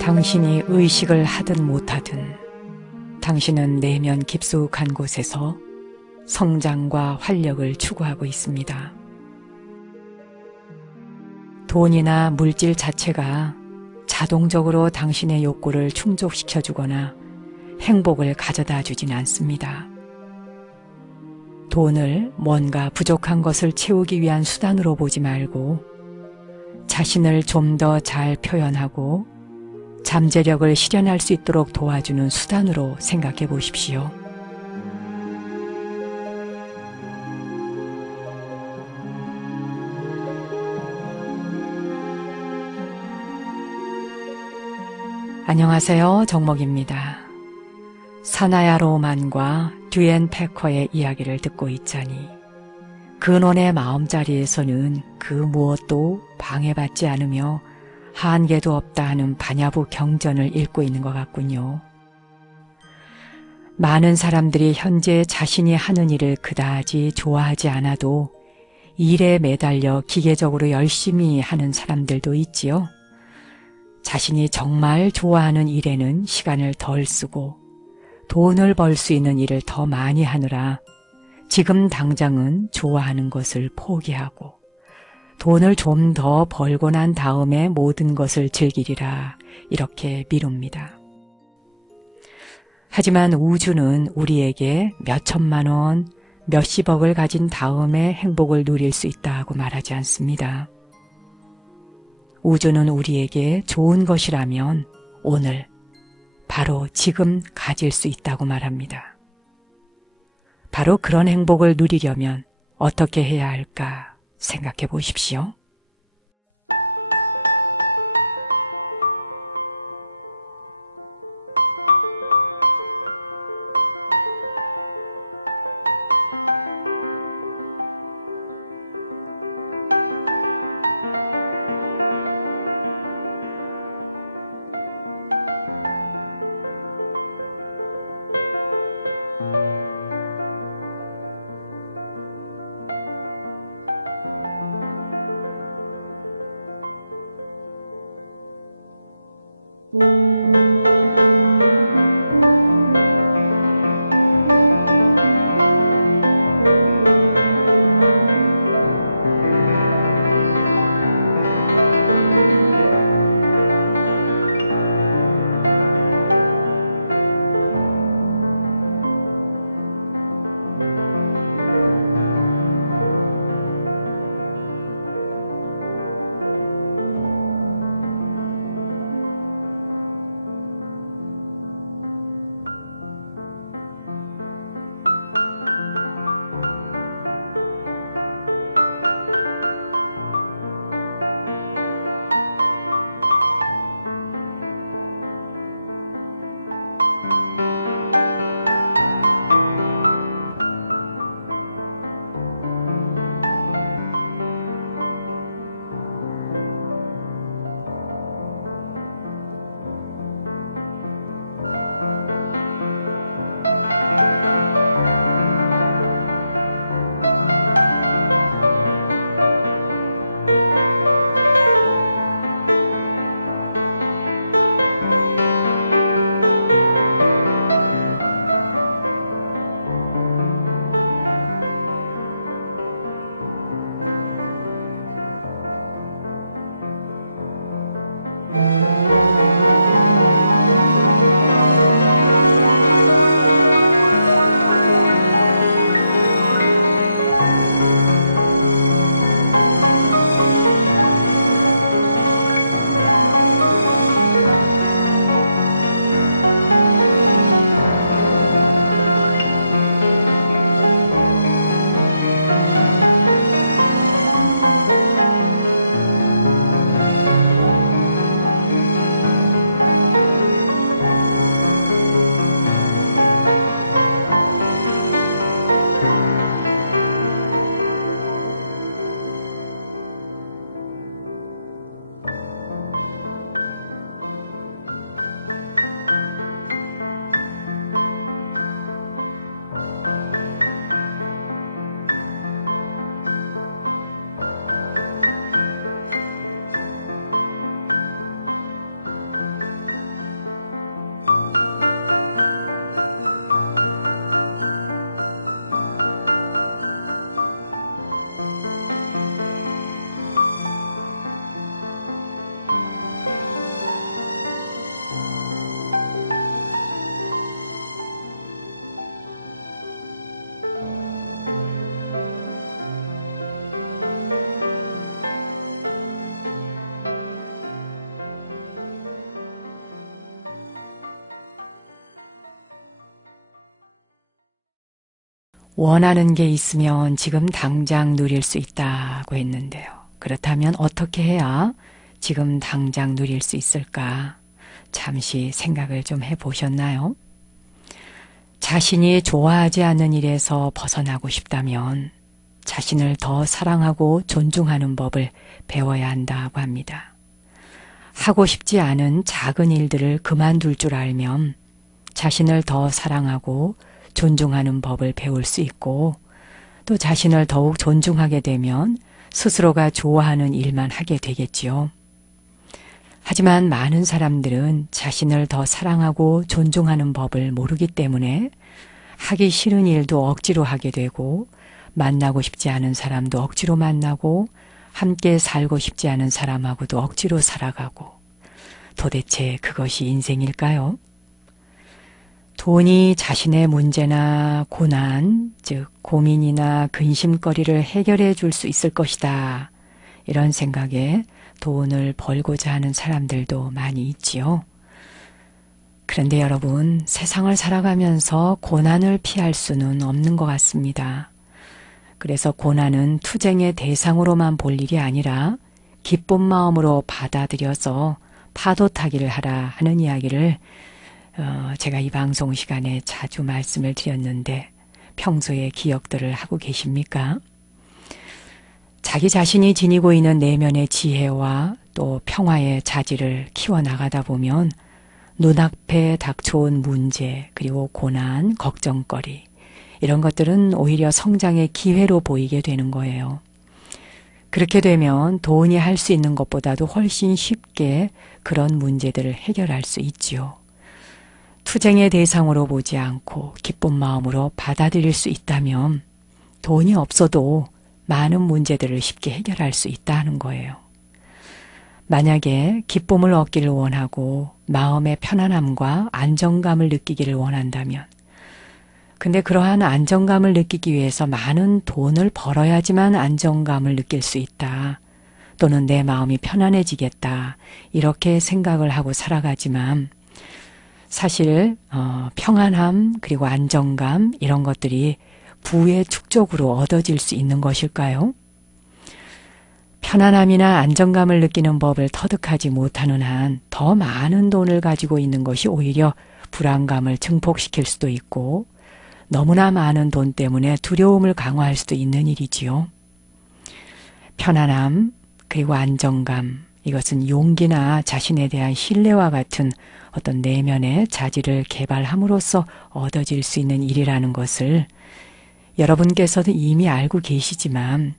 당신이 의식을 하든 못하든 당신은 내면 깊숙한 곳에서 성장과 활력을 추구하고 있습니다. 돈이나 물질 자체가 자동적으로 당신의 욕구를 충족시켜주거나 행복을 가져다 주진 않습니다. 돈을 뭔가 부족한 것을 채우기 위한 수단으로 보지 말고 자신을 좀 더 잘 표현하고 잠재력을 실현할 수 있도록 도와주는 수단으로 생각해 보십시오. 안녕하세요. 정목입니다. 사나야 로만과 듀앤 패커의 이야기를 듣고 있자니 근원의 마음자리에서는 그 무엇도 방해받지 않으며 한계도 없다 하는 반야부 경전을 읽고 있는 것 같군요. 많은 사람들이 현재 자신이 하는 일을 그다지 좋아하지 않아도 일에 매달려 기계적으로 열심히 하는 사람들도 있지요. 자신이 정말 좋아하는 일에는 시간을 덜 쓰고 돈을 벌 수 있는 일을 더 많이 하느라 지금 당장은 좋아하는 것을 포기하고 돈을 좀 더 벌고 난 다음에 모든 것을 즐기리라 이렇게 미룹니다. 하지만 우주는 우리에게 몇 천만 원, 몇십억을 가진 다음에 행복을 누릴 수 있다고 말하지 않습니다. 우주는 우리에게 좋은 것이라면 오늘, 바로 지금 가질 수 있다고 말합니다. 바로 그런 행복을 누리려면 어떻게 해야 할까 생각해 보십시오. 원하는 게 있으면 지금 당장 누릴 수 있다고 했는데요. 그렇다면 어떻게 해야 지금 당장 누릴 수 있을까? 잠시 생각을 좀 해보셨나요? 자신이 좋아하지 않는 일에서 벗어나고 싶다면 자신을 더 사랑하고 존중하는 법을 배워야 한다고 합니다. 하고 싶지 않은 작은 일들을 그만둘 줄 알면 자신을 더 사랑하고 존중하는 법을 배울 수 있고, 또 자신을 더욱 존중하게 되면 스스로가 좋아하는 일만 하게 되겠지요. 하지만 많은 사람들은 자신을 더 사랑하고 존중하는 법을 모르기 때문에 하기 싫은 일도 억지로 하게 되고, 만나고 싶지 않은 사람도 억지로 만나고, 함께 살고 싶지 않은 사람하고도 억지로 살아가고, 도대체 그것이 인생일까요? 돈이 자신의 문제나 고난, 즉 고민이나 근심거리를 해결해 줄 수 있을 것이다. 이런 생각에 돈을 벌고자 하는 사람들도 많이 있지요. 그런데 여러분, 세상을 살아가면서 고난을 피할 수는 없는 것 같습니다. 그래서 고난은 투쟁의 대상으로만 볼 일이 아니라 기쁜 마음으로 받아들여서 파도 타기를 하라 하는 이야기를 제가 이 방송 시간에 자주 말씀을 드렸는데 평소에 기억들을 하고 계십니까? 자기 자신이 지니고 있는 내면의 지혜와 또 평화의 자질을 키워나가다 보면 눈앞에 닥쳐온 문제, 그리고 고난, 걱정거리, 이런 것들은 오히려 성장의 기회로 보이게 되는 거예요. 그렇게 되면 돈이 할 수 있는 것보다도 훨씬 쉽게 그런 문제들을 해결할 수 있지요. 투쟁의 대상으로 보지 않고 기쁜 마음으로 받아들일 수 있다면 돈이 없어도 많은 문제들을 쉽게 해결할 수 있다는 거예요. 만약에 기쁨을 얻기를 원하고 마음의 편안함과 안정감을 느끼기를 원한다면, 근데 그러한 안정감을 느끼기 위해서 많은 돈을 벌어야지만 안정감을 느낄 수 있다, 또는 내 마음이 편안해지겠다, 이렇게 생각을 하고 살아가지만 사실 평안함 그리고 안정감, 이런 것들이 부의 축적으로 얻어질 수 있는 것일까요? 편안함이나 안정감을 느끼는 법을 터득하지 못하는 한 더 많은 돈을 가지고 있는 것이 오히려 불안감을 증폭시킬 수도 있고, 너무나 많은 돈 때문에 두려움을 강화할 수도 있는 일이지요. 편안함 그리고 안정감, 이것은 용기나 자신에 대한 신뢰와 같은 어떤 내면의 자질을 개발함으로써 얻어질 수 있는 일이라는 것을 여러분께서도 이미 알고 계시지만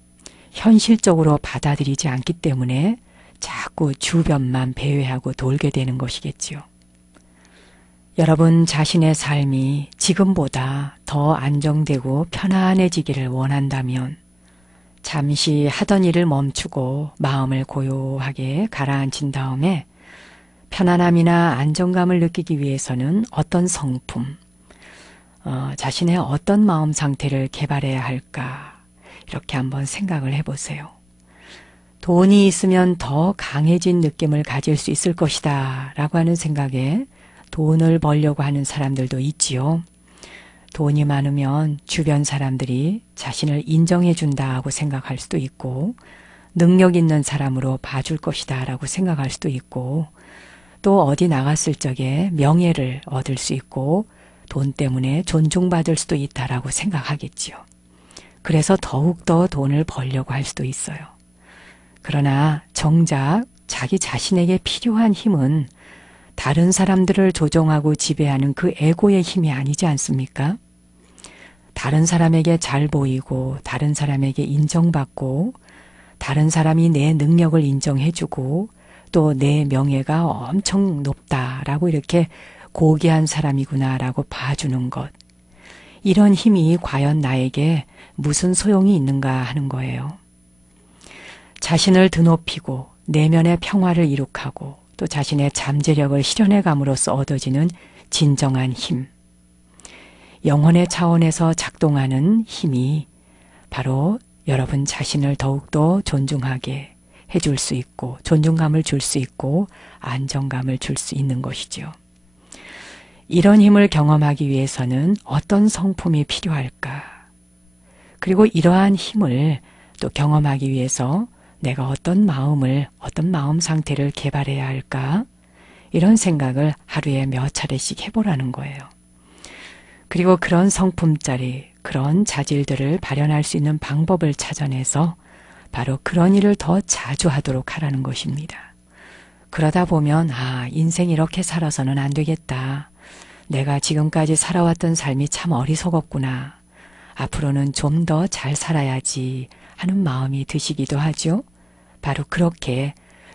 현실적으로 받아들이지 않기 때문에 자꾸 주변만 배회하고 돌게 되는 것이겠지요. 여러분 자신의 삶이 지금보다 더 안정되고 편안해지기를 원한다면 잠시 하던 일을 멈추고 마음을 고요하게 가라앉힌 다음에 편안함이나 안정감을 느끼기 위해서는 어떤 성품, 자신의 어떤 마음 상태를 개발해야 할까, 이렇게 한번 생각을 해보세요. 돈이 있으면 더 강해진 느낌을 가질 수 있을 것이다 라고 하는 생각에 돈을 벌려고 하는 사람들도 있지요. 돈이 많으면 주변 사람들이 자신을 인정해 준다고 생각할 수도 있고, 능력 있는 사람으로 봐줄 것이다 라고 생각할 수도 있고, 또 어디 나갔을 적에 명예를 얻을 수 있고 돈 때문에 존중받을 수도 있다라고 생각하겠지요. 그래서 더욱더 돈을 벌려고 할 수도 있어요. 그러나 정작 자기 자신에게 필요한 힘은 다른 사람들을 조종하고 지배하는 그 에고의 힘이 아니지 않습니까? 다른 사람에게 잘 보이고, 다른 사람에게 인정받고, 다른 사람이 내 능력을 인정해주고, 또 내 명예가 엄청 높다라고 이렇게 고귀한 사람이구나라고 봐주는 것. 이런 힘이 과연 나에게 무슨 소용이 있는가 하는 거예요. 자신을 드높이고 내면의 평화를 이룩하고 또 자신의 잠재력을 실현해 감으로써 얻어지는 진정한 힘. 영혼의 차원에서 작동하는 힘이 바로 여러분 자신을 더욱더 존중하게 해줄 수 있고 존중감을 줄 수 있고 안정감을 줄 수 있는 것이죠. 이런 힘을 경험하기 위해서는 어떤 성품이 필요할까? 그리고 이러한 힘을 또 경험하기 위해서 내가 어떤 마음을, 어떤 마음 상태를 개발해야 할까? 이런 생각을 하루에 몇 차례씩 해보라는 거예요. 그리고 그런 성품짜리, 그런 자질들을 발현할 수 있는 방법을 찾아내서 바로 그런 일을 더 자주 하도록 하라는 것입니다. 그러다 보면 인생 이렇게 살아서는 안 되겠다. 내가 지금까지 살아왔던 삶이 참 어리석었구나. 앞으로는 좀 더 잘 살아야지 하는 마음이 드시기도 하죠. 바로 그렇게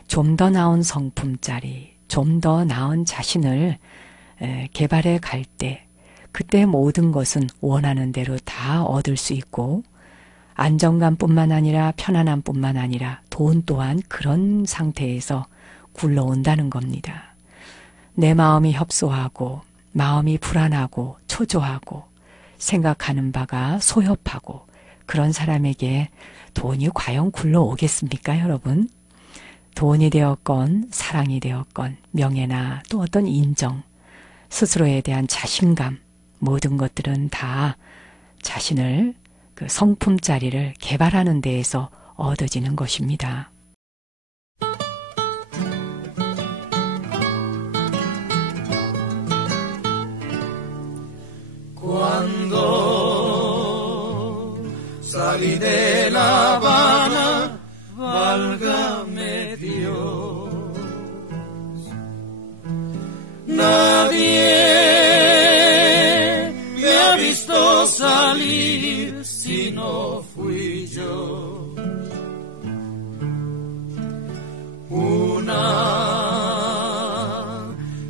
좀 더 나은 성품짜리, 좀 더 나은 자신을 개발해 갈 때 그때 모든 것은 원하는 대로 다 얻을 수 있고 안정감뿐만 아니라 편안함뿐만 아니라 돈 또한 그런 상태에서 굴러온다는 겁니다. 내 마음이 협소하고 마음이 불안하고 초조하고 생각하는 바가 소협하고 그런 사람에게 돈이 과연 굴러오겠습니까, 여러분? 돈이 되었건 사랑이 되었건 명예나 또 어떤 인정, 스스로에 대한 자신감 모든 것들은 다 자신을 그 성품짜리를 개발하는 데에서 얻어지는 것입니다. Cuando salí de La Habana, válgame Dios, nadie me ha visto salir si no fui yo. Una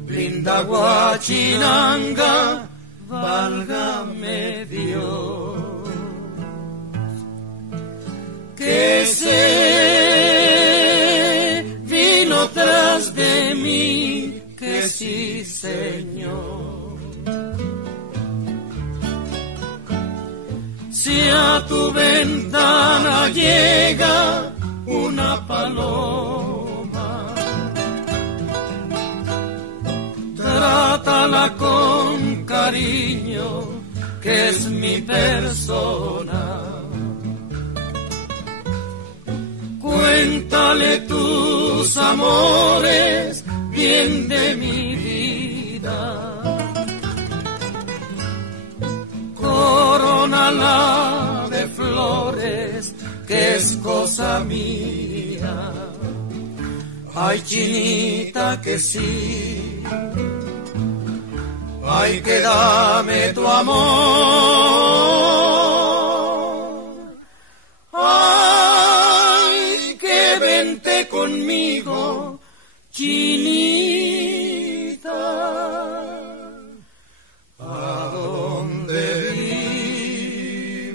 linda guachinanga, válgame Dios, que se vino tras de mí, que sí, Señor. Si a tu ventana llega una paloma, trátala con cariño, que es mi persona. Cuéntale tus amores, bien de mi vida. Corónala de flores, que es cosa mía. Ay, chinita, que sí. Ay, que dame tu amor. Ay, que vente conmigo, chinita. ¿A dónde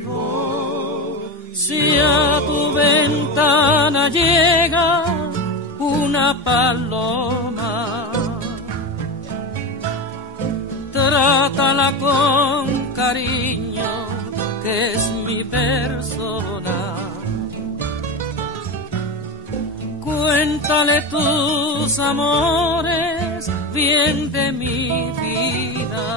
vivo? Si a tu ventana llega una paloma, trátala con cariño, que es mi persona. Cuéntale tus amores, bien de mi vida.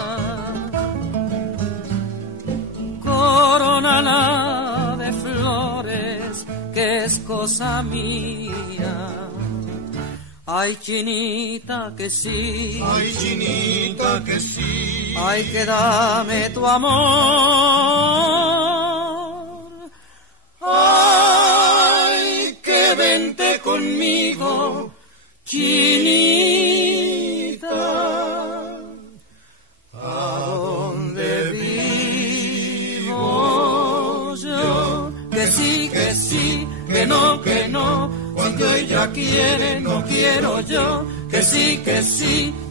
Corónala de flores, que es cosa mía. Ay, chinita, que sí. Ay, chinita, que sí. Ay, que dame tu amor. Ay, que vente conmigo, chinita. ¿A dónde vivo yo? Que sí, que no, que no. Cuando ella quiere, no quiero yo. Que sí,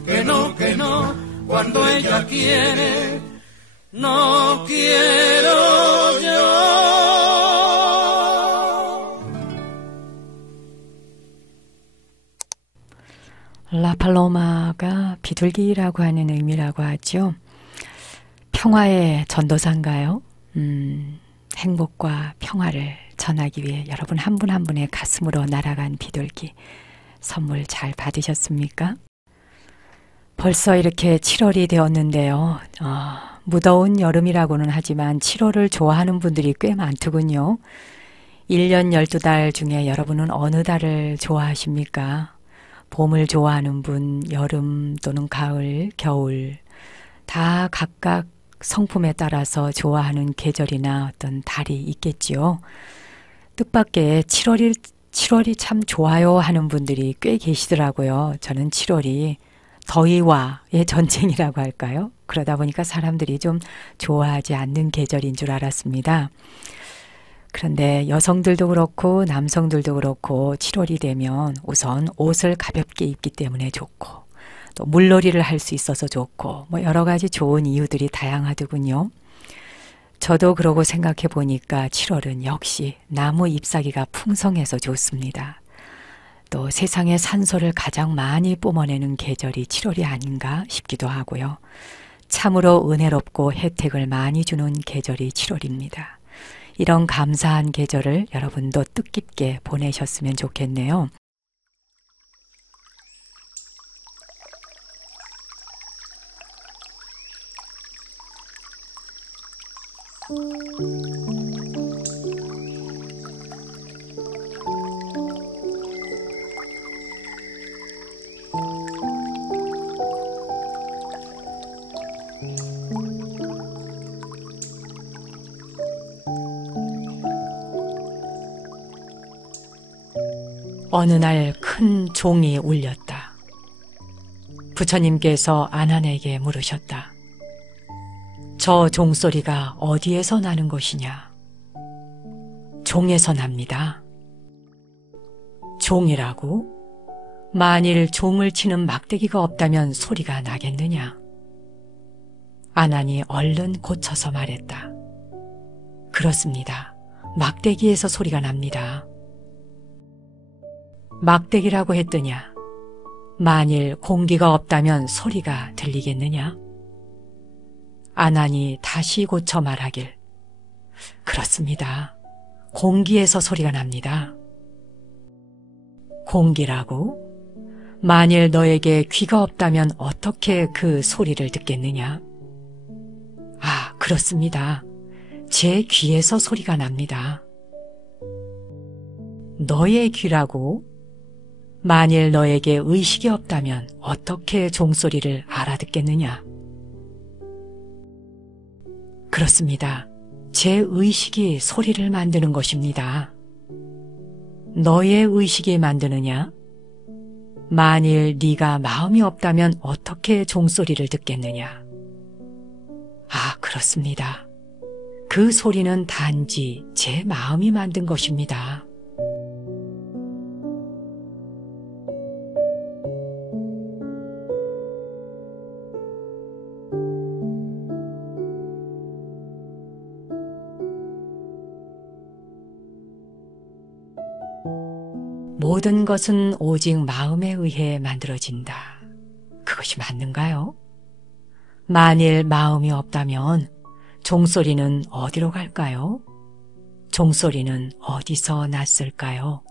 que no, que no. Cuando ella quiere, no quiero yo. 라팔로마가 비둘기라고 하는 의미라고 하죠. 평화의 전도사인가요? 행복과 평화를 전하기 위해 여러분 한 분 한 분의 가슴으로 날아간 비둘기 선물 잘 받으셨습니까? 벌써 이렇게 7월이 되었는데요. 무더운 여름이라고는 하지만 7월을 좋아하는 분들이 꽤 많더군요. 1년 12달 중에 여러분은 어느 달을 좋아하십니까? 봄을 좋아하는 분, 여름 또는 가을, 겨울 다 각각 성품에 따라서 좋아하는 계절이나 어떤 달이 있겠지요. 뜻밖의 7월이 참 좋아요 하는 분들이 꽤 계시더라고요. 저는 7월이 더위와의 전쟁이라고 할까요? 그러다 보니까 사람들이 좀 좋아하지 않는 계절인 줄 알았습니다. 그런데 여성들도 그렇고 남성들도 그렇고 7월이 되면 우선 옷을 가볍게 입기 때문에 좋고 또 물놀이를 할 수 있어서 좋고 뭐 여러 가지 좋은 이유들이 다양하더군요. 저도 그러고 생각해 보니까 7월은 역시 나무 잎사귀가 풍성해서 좋습니다. 또 세상에 산소를 가장 많이 뿜어내는 계절이 7월이 아닌가 싶기도 하고요. 참으로 은혜롭고 혜택을 많이 주는 계절이 7월입니다. 이런 감사한 계절을 여러분도 뜻깊게 보내셨으면 좋겠네요. 어느 날 큰 종이 울렸다. 부처님께서 안한에게 물으셨다. 저 종소리가 어디에서 나는 것이냐? 종에서 납니다. 종이라고? 만일 종을 치는 막대기가 없다면 소리가 나겠느냐? 안한이 얼른 고쳐서 말했다. 그렇습니다. 막대기에서 소리가 납니다. 막대기라고 했더냐? 만일 공기가 없다면 소리가 들리겠느냐? 안한이 다시 고쳐 말하길. 그렇습니다. 공기에서 소리가 납니다. 공기라고? 만일 너에게 귀가 없다면 어떻게 그 소리를 듣겠느냐? 아, 그렇습니다. 제 귀에서 소리가 납니다. 너의 귀라고? 만일 너에게 의식이 없다면 어떻게 종소리를 알아듣겠느냐? 그렇습니다. 제 의식이 소리를 만드는 것입니다. 너의 의식이 만드느냐? 만일 네가 마음이 없다면 어떻게 종소리를 듣겠느냐? 아, 그렇습니다. 그 소리는 단지 제 마음이 만든 것입니다. 모든 것은 오직 마음에 의해 만들어진다. 그것이 맞는가요? 만일 마음이 없다면 종소리는 어디로 갈까요? 종소리는 어디서 났을까요?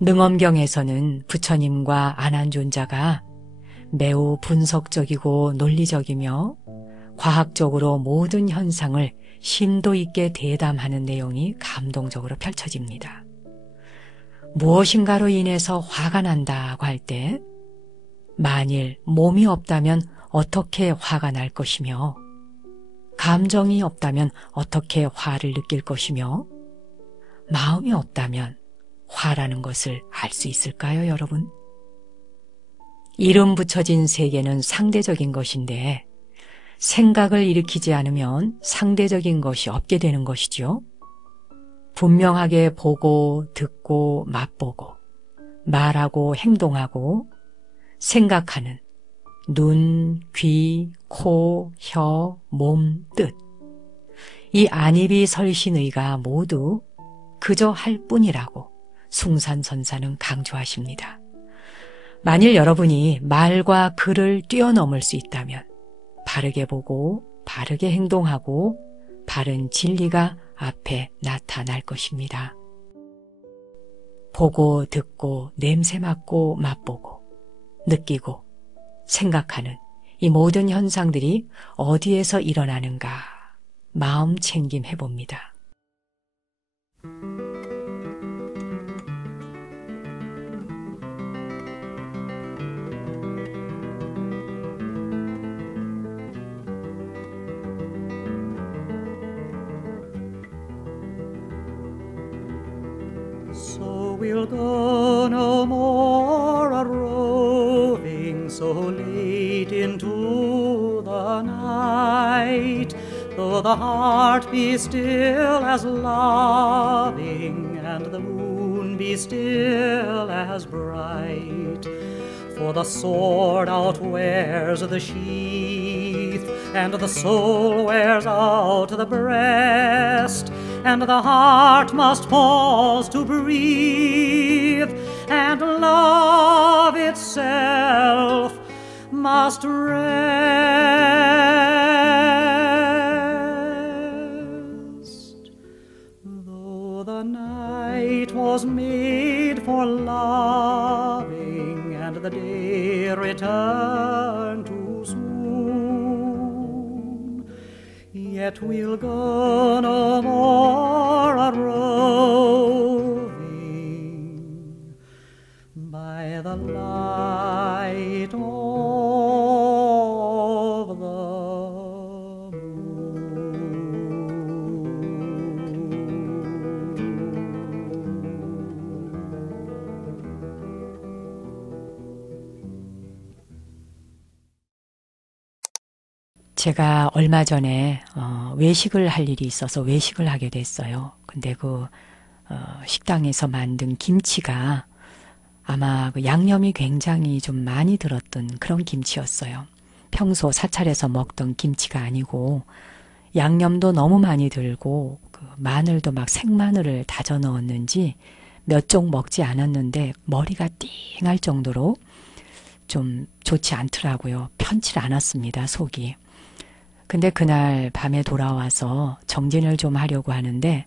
능엄경에서는 부처님과 안한존자가 매우 분석적이고 논리적이며 과학적으로 모든 현상을 심도 있게 대담하는 내용이 감동적으로 펼쳐집니다. 무엇인가로 인해서 화가 난다고 할 때 만일 몸이 없다면 어떻게 화가 날 것이며 감정이 없다면 어떻게 화를 느낄 것이며 마음이 없다면 화라는 것을 알 수 있을까요, 여러분? 이름 붙여진 세계는 상대적인 것인데 생각을 일으키지 않으면 상대적인 것이 없게 되는 것이죠. 분명하게 보고 듣고 맛보고 말하고 행동하고 생각하는 눈, 귀, 코, 혀, 몸, 뜻. 이 안입이 설신의가 모두 그저 할 뿐이라고 숭산선사는 강조하십니다. 만일 여러분이 말과 글을 뛰어넘을 수 있다면 바르게 보고 바르게 행동하고 바른 진리가 앞에 나타날 것입니다. 보고 듣고 냄새 맡고 맛보고 느끼고 생각하는 이 모든 현상들이 어디에서 일어나는가 마음 챙김 해봅니다. So we'll go no more a-roving so late into the night, though the heart be still as loving and the moon be still as bright. For the sword outwears the sheath, and the soul wears out the breast, and the heart must pause to breathe, and love itself must rest. Though the night was made for loving, and the day returned too soon, yet we'll go no more a-roving by the light of the 제가 얼마 전에 외식을 할 일이 있어서 외식을 하게 됐어요. 근데 그 식당에서 만든 김치가 아마 그 양념이 굉장히 좀 많이 들었던 그런 김치였어요. 평소 사찰에서 먹던 김치가 아니고 양념도 너무 많이 들고 그 마늘도 막 생마늘을 다져 넣었는지 몇 쪽 먹지 않았는데 머리가 띵할 정도로 좀 좋지 않더라고요. 편치 않았습니다, 속이. 근데 그날 밤에 돌아와서 정진을 좀 하려고 하는데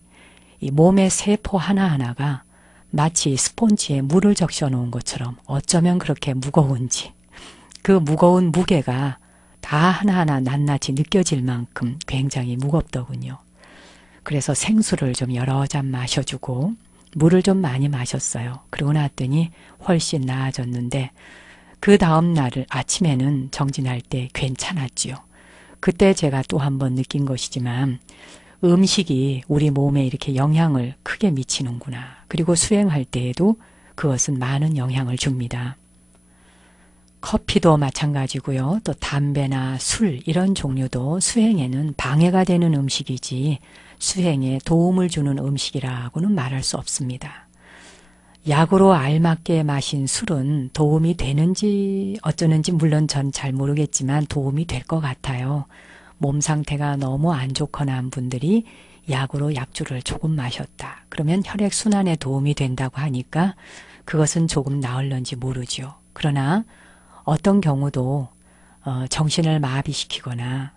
이 몸의 세포 하나하나가 마치 스폰지에 물을 적셔 놓은 것처럼 어쩌면 그렇게 무거운지 그 무거운 무게가 다 하나하나 낱낱이 느껴질 만큼 굉장히 무겁더군요. 그래서 생수를 좀 여러 잔 마셔주고 물을 좀 많이 마셨어요. 그러고 났더니 훨씬 나아졌는데 그 다음 날 아침에는 정진할 때 괜찮았지요. 그때 제가 또 한 번 느낀 것이지만 음식이 우리 몸에 이렇게 영향을 크게 미치는구나. 그리고 수행할 때에도 그것은 많은 영향을 줍니다. 커피도 마찬가지고요. 또 담배나 술 이런 종류도 수행에는 방해가 되는 음식이지 수행에 도움을 주는 음식이라고는 말할 수 없습니다. 약으로 알맞게 마신 술은 도움이 되는지 어쩌는지 물론 전 잘 모르겠지만 도움이 될 것 같아요. 몸 상태가 너무 안 좋거나 한 분들이 약으로 약주를 조금 마셨다. 그러면 혈액순환에 도움이 된다고 하니까 그것은 조금 나을런지 모르죠. 그러나 어떤 경우도 정신을 마비시키거나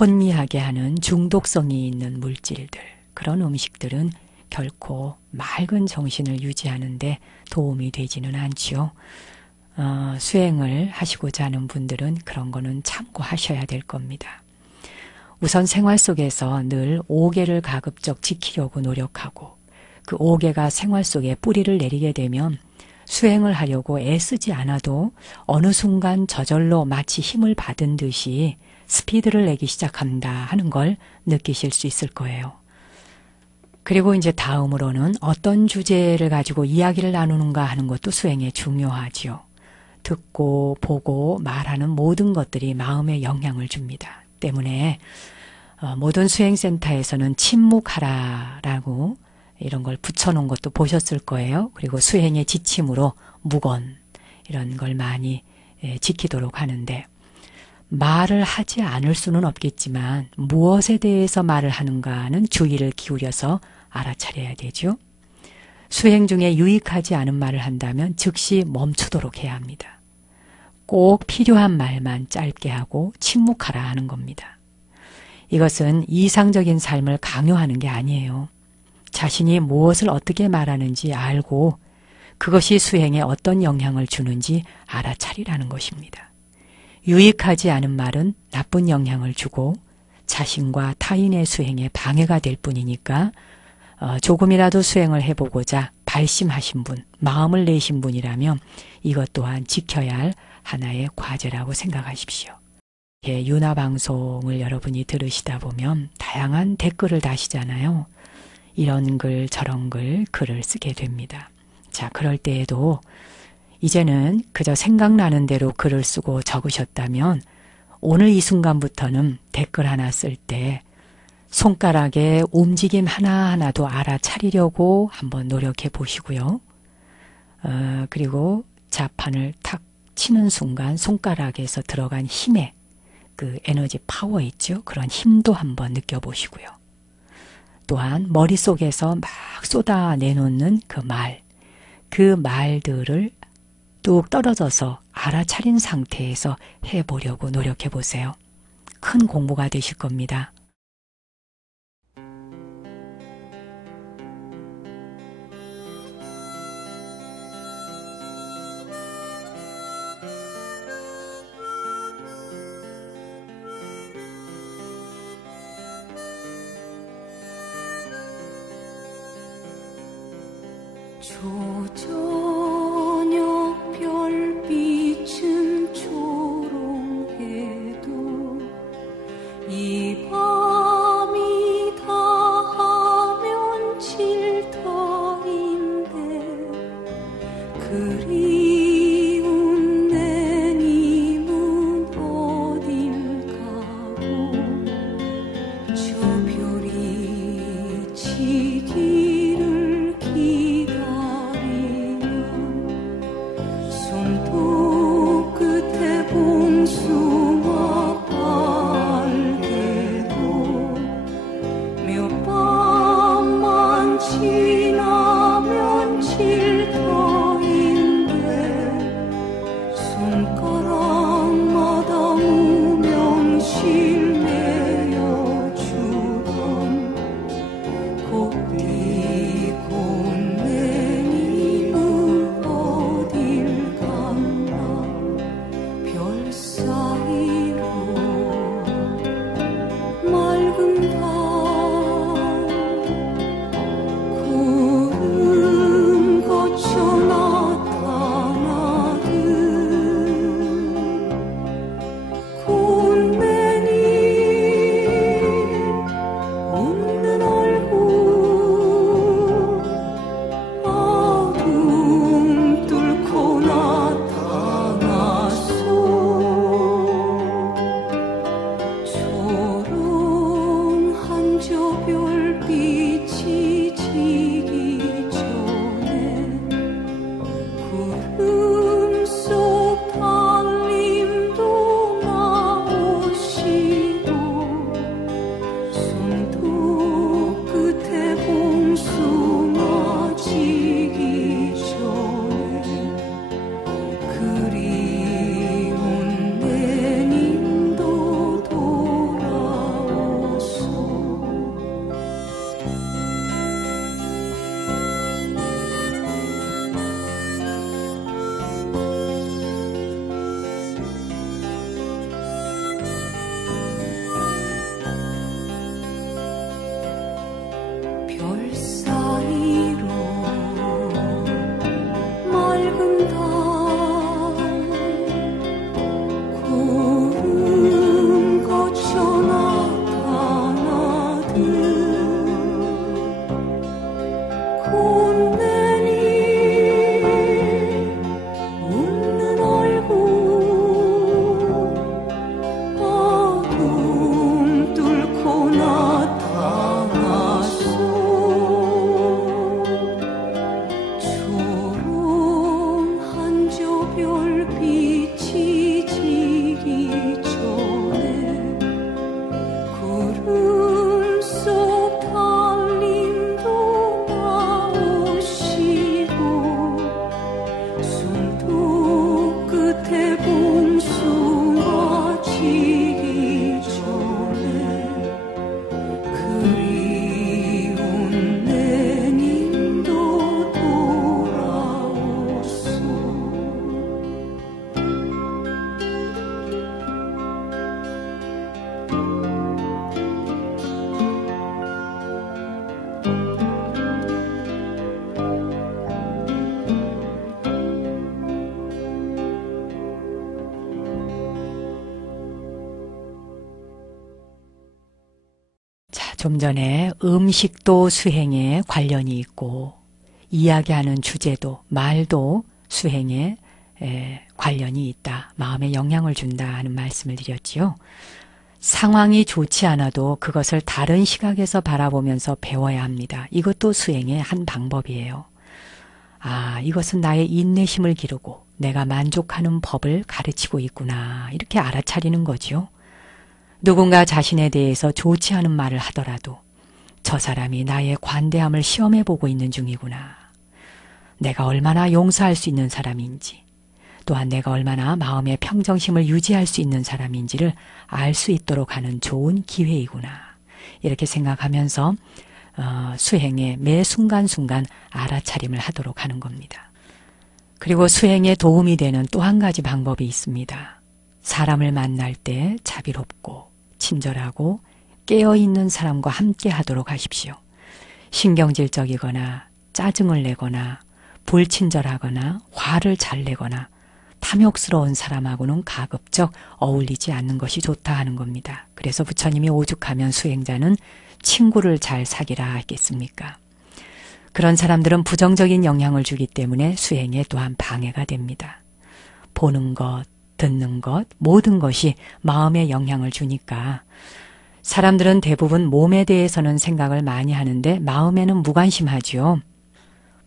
혼미하게 하는 중독성이 있는 물질들, 그런 음식들은 결코 맑은 정신을 유지하는 데 도움이 되지는 않지요. 수행을 하시고자 하는 분들은 그런 거는 참고하셔야 될 겁니다. 우선 생활 속에서 늘 5개를 가급적 지키려고 노력하고 그 5개가 생활 속에 뿌리를 내리게 되면 수행을 하려고 애쓰지 않아도 어느 순간 저절로 마치 힘을 받은 듯이 스피드를 내기 시작한다 하는 걸 느끼실 수 있을 거예요. 그리고 이제 다음으로는 어떤 주제를 가지고 이야기를 나누는가 하는 것도 수행에 중요하지요. 듣고 보고 말하는 모든 것들이 마음에 영향을 줍니다. 때문에 모든 수행센터에서는 침묵하라라고 이런 걸 붙여놓은 것도 보셨을 거예요. 그리고 수행의 지침으로 무건 이런 걸 많이 지키도록 하는데 말을 하지 않을 수는 없겠지만 무엇에 대해서 말을 하는가는 주의를 기울여서 알아차려야 되죠. 수행 중에 유익하지 않은 말을 한다면 즉시 멈추도록 해야 합니다. 꼭 필요한 말만 짧게 하고 침묵하라 하는 겁니다. 이것은 이상적인 삶을 강요하는 게 아니에요. 자신이 무엇을 어떻게 말하는지 알고 그것이 수행에 어떤 영향을 주는지 알아차리라는 것입니다. 유익하지 않은 말은 나쁜 영향을 주고 자신과 타인의 수행에 방해가 될 뿐이니까 조금이라도 수행을 해보고자 발심하신 분, 마음을 내신 분이라면 이것 또한 지켜야 할 하나의 과제라고 생각하십시오. 윤화방송을 여러분이 들으시다 보면 다양한 댓글을 다시잖아요. 이런 글 저런 글을 쓰게 됩니다. 자, 그럴 때에도 이제는 그저 생각나는 대로 글을 쓰고 적으셨다면 오늘 이 순간부터는 댓글 하나 쓸 때 손가락의 움직임 하나하나도 알아차리려고 한번 노력해 보시고요. 그리고 자판을 탁 치는 순간 손가락에서 들어간 힘의 그 에너지 파워 있죠? 그런 힘도 한번 느껴보시고요. 또한 머릿속에서 막 쏟아내놓는 그 말들을 뚝 떨어져서 알아차린 상태에서 해보려고 노력해 보세요. 큰 공부가 되실 겁니다. 저녁 별빛은 초롱해도 이 밤이 다하면 질 터인데 그리운 내 님은 어딜 가고 저 별이 지기를 손톱 끝에 봉숭아 빨개도 몇 밤만 지나면 질 터인데 좀 전에 음식도 수행에 관련이 있고 이야기하는 주제도 말도 수행에 관련이 있다. 마음에 영향을 준다 하는 말씀을 드렸지요. 상황이 좋지 않아도 그것을 다른 시각에서 바라보면서 배워야 합니다. 이것도 수행의 한 방법이에요. 아, 이것은 나의 인내심을 기르고 내가 만족하는 법을 가르치고 있구나. 이렇게 알아차리는 거죠. 누군가 자신에 대해서 좋지 않은 말을 하더라도 저 사람이 나의 관대함을 시험해 보고 있는 중이구나. 내가 얼마나 용서할 수 있는 사람인지, 또한 내가 얼마나 마음의 평정심을 유지할 수 있는 사람인지를 알 수 있도록 하는 좋은 기회이구나. 이렇게 생각하면서 수행의 매 순간순간 알아차림을 하도록 하는 겁니다. 그리고 수행에 도움이 되는 또 한 가지 방법이 있습니다. 사람을 만날 때 자비롭고 친절하고 깨어있는 사람과 함께 하도록 하십시오. 신경질적이거나 짜증을 내거나 불친절하거나 화를 잘 내거나 탐욕스러운 사람하고는 가급적 어울리지 않는 것이 좋다 하는 겁니다. 그래서 부처님이 오죽하면 수행자는 친구를 잘 사귀라 했겠습니까? 그런 사람들은 부정적인 영향을 주기 때문에 수행에 또한 방해가 됩니다. 보는 것, 듣는 것, 모든 것이 마음에 영향을 주니까 사람들은 대부분 몸에 대해서는 생각을 많이 하는데 마음에는 무관심하지요.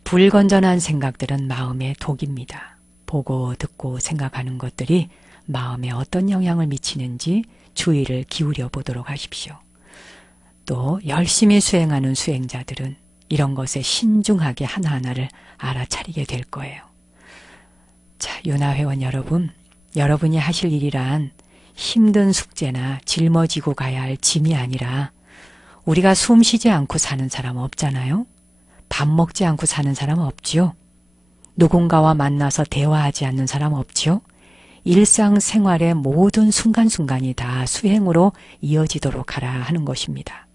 불건전한 생각들은 마음의 독입니다. 보고 듣고 생각하는 것들이 마음에 어떤 영향을 미치는지 주의를 기울여 보도록 하십시오. 또 열심히 수행하는 수행자들은 이런 것에 신중하게 하나하나를 알아차리게 될 거예요. 자, 윤화회원 여러분, 여러분이 하실 일이란 힘든 숙제나 짊어지고 가야 할 짐이 아니라 우리가 숨 쉬지 않고 사는 사람 없잖아요. 밥 먹지 않고 사는 사람 없지요. 누군가와 만나서 대화하지 않는 사람 없지요. 일상생활의 모든 순간순간이 다 수행으로 이어지도록 하라 하는 것입니다.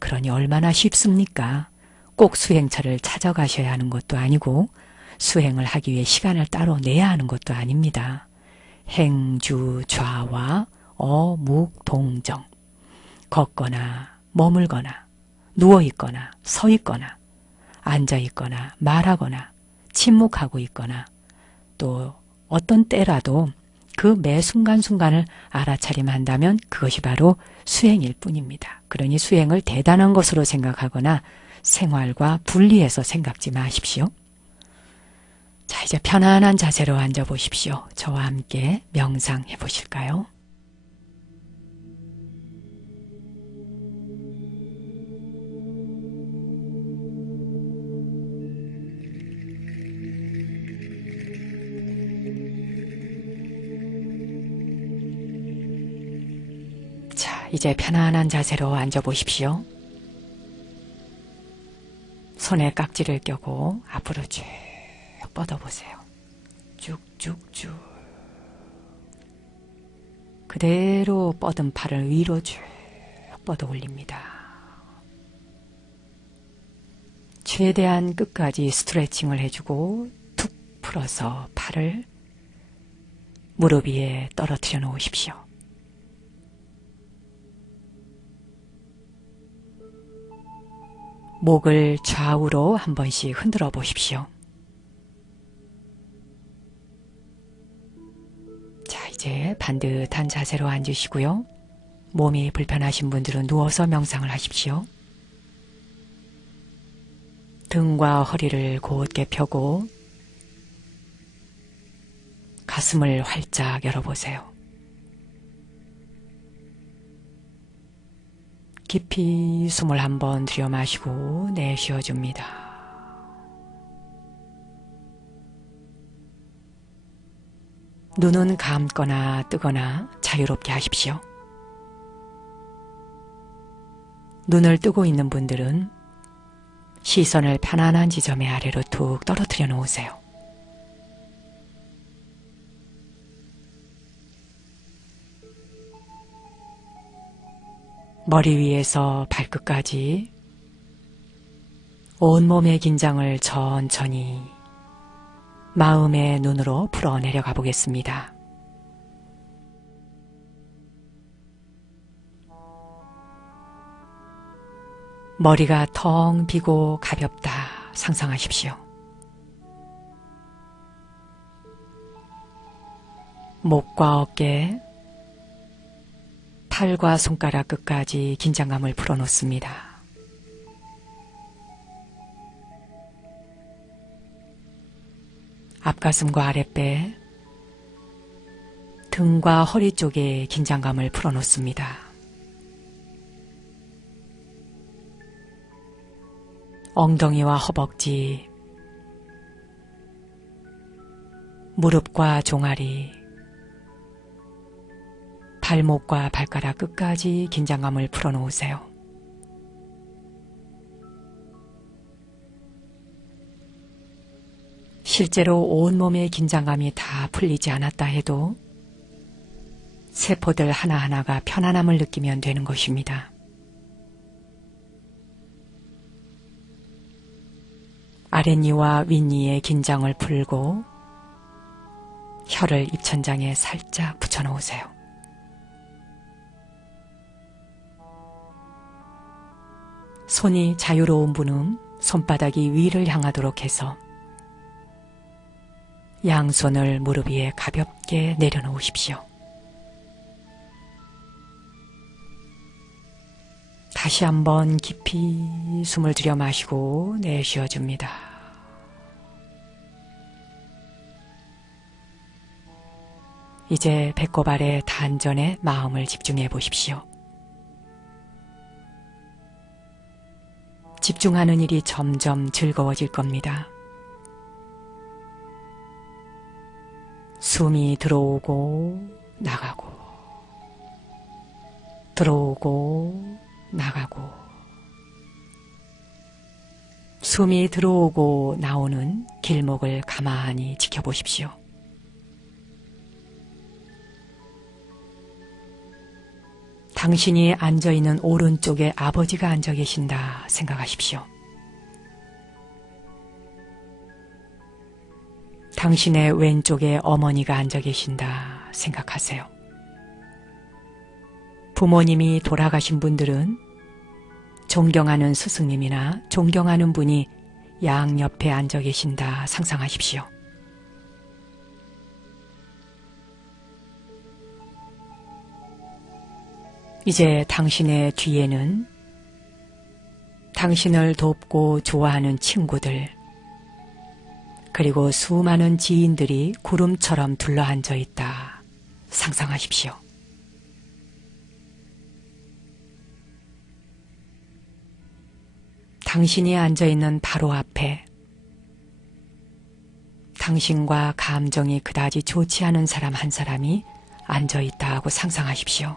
그러니 얼마나 쉽습니까? 꼭 수행처를 찾아가셔야 하는 것도 아니고 수행을 하기 위해 시간을 따로 내야 하는 것도 아닙니다. 행주 좌와 어묵동정, 걷거나 머물거나 누워있거나 서있거나 앉아있거나 말하거나 침묵하고 있거나 또 어떤 때라도 그 매 순간순간을 알아차림한다면 그것이 바로 수행일 뿐입니다. 그러니 수행을 대단한 것으로 생각하거나 생활과 분리해서 생각지 마십시오. 자, 이제 편안한 자세로 앉아보십시오. 저와 함께 명상해 보실까요? 자, 이제 편안한 자세로 앉아보십시오. 손에 깍지를 껴고 앞으로 쭉 뻗어보세요. 쭉쭉쭉. 그대로 뻗은 팔을 위로 쭉 뻗어 올립니다. 최대한 끝까지 스트레칭을 해주고 툭 풀어서 팔을 무릎 위에 떨어뜨려 놓으십시오. 목을 좌우로 한 번씩 흔들어 보십시오. 자, 이제 반듯한 자세로 앉으시고요. 몸이 불편하신 분들은 누워서 명상을 하십시오. 등과 허리를 곧게 펴고 가슴을 활짝 열어보세요. 깊이 숨을 한번 들여 마시고 내쉬어줍니다. 눈은 감거나 뜨거나 자유롭게 하십시오. 눈을 뜨고 있는 분들은 시선을 편안한 지점의 아래로 툭 떨어뜨려 놓으세요. 머리 위에서 발끝까지 온몸의 긴장을 천천히 마음의 눈으로 풀어내려가 보겠습니다. 머리가 텅 비고 가볍다 상상하십시오. 목과 어깨, 팔과 손가락 끝까지 긴장감을 풀어놓습니다. 앞가슴과 아랫배, 등과 허리 쪽에 긴장감을 풀어놓습니다. 엉덩이와 허벅지, 무릎과 종아리, 발목과 발가락 끝까지 긴장감을 풀어놓으세요. 실제로 온몸의 긴장감이 다 풀리지 않았다 해도 세포들 하나하나가 편안함을 느끼면 되는 것입니다. 아랫니와 윗니의 긴장을 풀고 혀를 입천장에 살짝 붙여놓으세요. 손이 자유로운 분은 손바닥이 위를 향하도록 해서 양손을 무릎 위에 가볍게 내려놓으십시오. 다시 한번 깊이 숨을 들여 마시고 내쉬어줍니다. 이제 배꼽 아래 단전에 마음을 집중해 보십시오. 집중하는 일이 점점 즐거워질 겁니다. 숨이 들어오고 나가고, 들어오고 나가고, 숨이 들어오고 나오는 길목을 가만히 지켜보십시오. 당신이 앉아있는 오른쪽에 아버지가 앉아 계신다 생각하십시오. 당신의 왼쪽에 어머니가 앉아 계신다 생각하세요. 부모님이 돌아가신 분들은 존경하는 스승님이나 존경하는 분이 양옆에 앉아 계신다 상상하십시오. 이제 당신의 뒤에는 당신을 돕고 좋아하는 친구들, 그리고 수많은 지인들이 구름처럼 둘러앉아 있다 상상하십시오. 당신이 앉아있는 바로 앞에 당신과 감정이 그다지 좋지 않은 사람 한 사람이 앉아있다고 상상하십시오.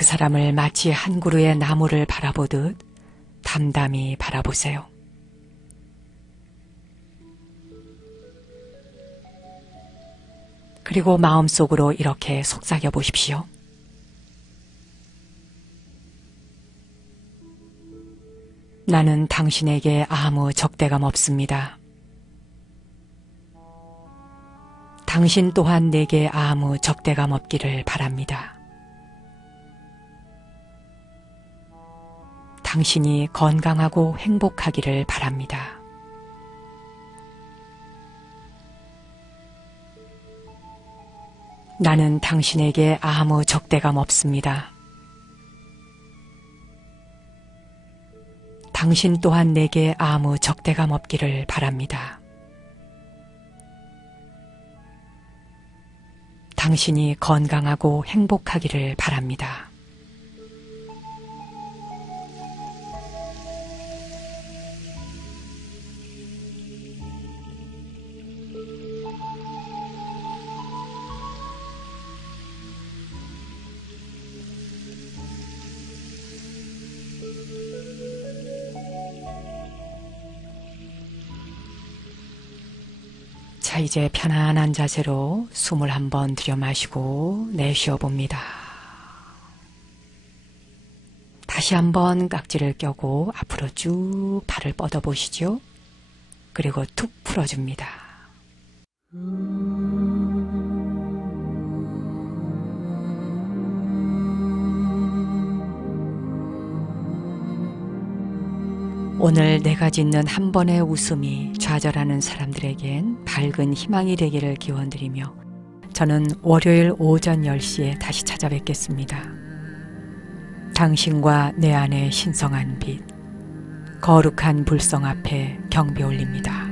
그 사람을 마치 한 그루의 나무를 바라보듯 담담히 바라보세요. 그리고 마음속으로 이렇게 속삭여 보십시오. 나는 당신에게 아무 적대감 없습니다. 당신 또한 내게 아무 적대감 없기를 바랍니다. 당신이 건강하고 행복하기를 바랍니다. 나는 당신에게 아무 적대감 없습니다. 당신 또한 내게 아무 적대감 없기를 바랍니다. 당신이 건강하고 행복하기를 바랍니다. 자, 이제 편안한 자세로 숨을 한번 들여 마시고 내쉬어 봅니다. 다시 한번 깍지를 껴고 앞으로 쭉 발을 뻗어 보시죠. 그리고 툭 풀어줍니다. 오늘 내가 짓는 한 번의 웃음이 좌절하는 사람들에겐 밝은 희망이 되기를 기원드리며 저는 월요일 오전 10시에 다시 찾아뵙겠습니다. 당신과 내 안의 신성한 빛, 거룩한 불성 앞에 경배 올립니다.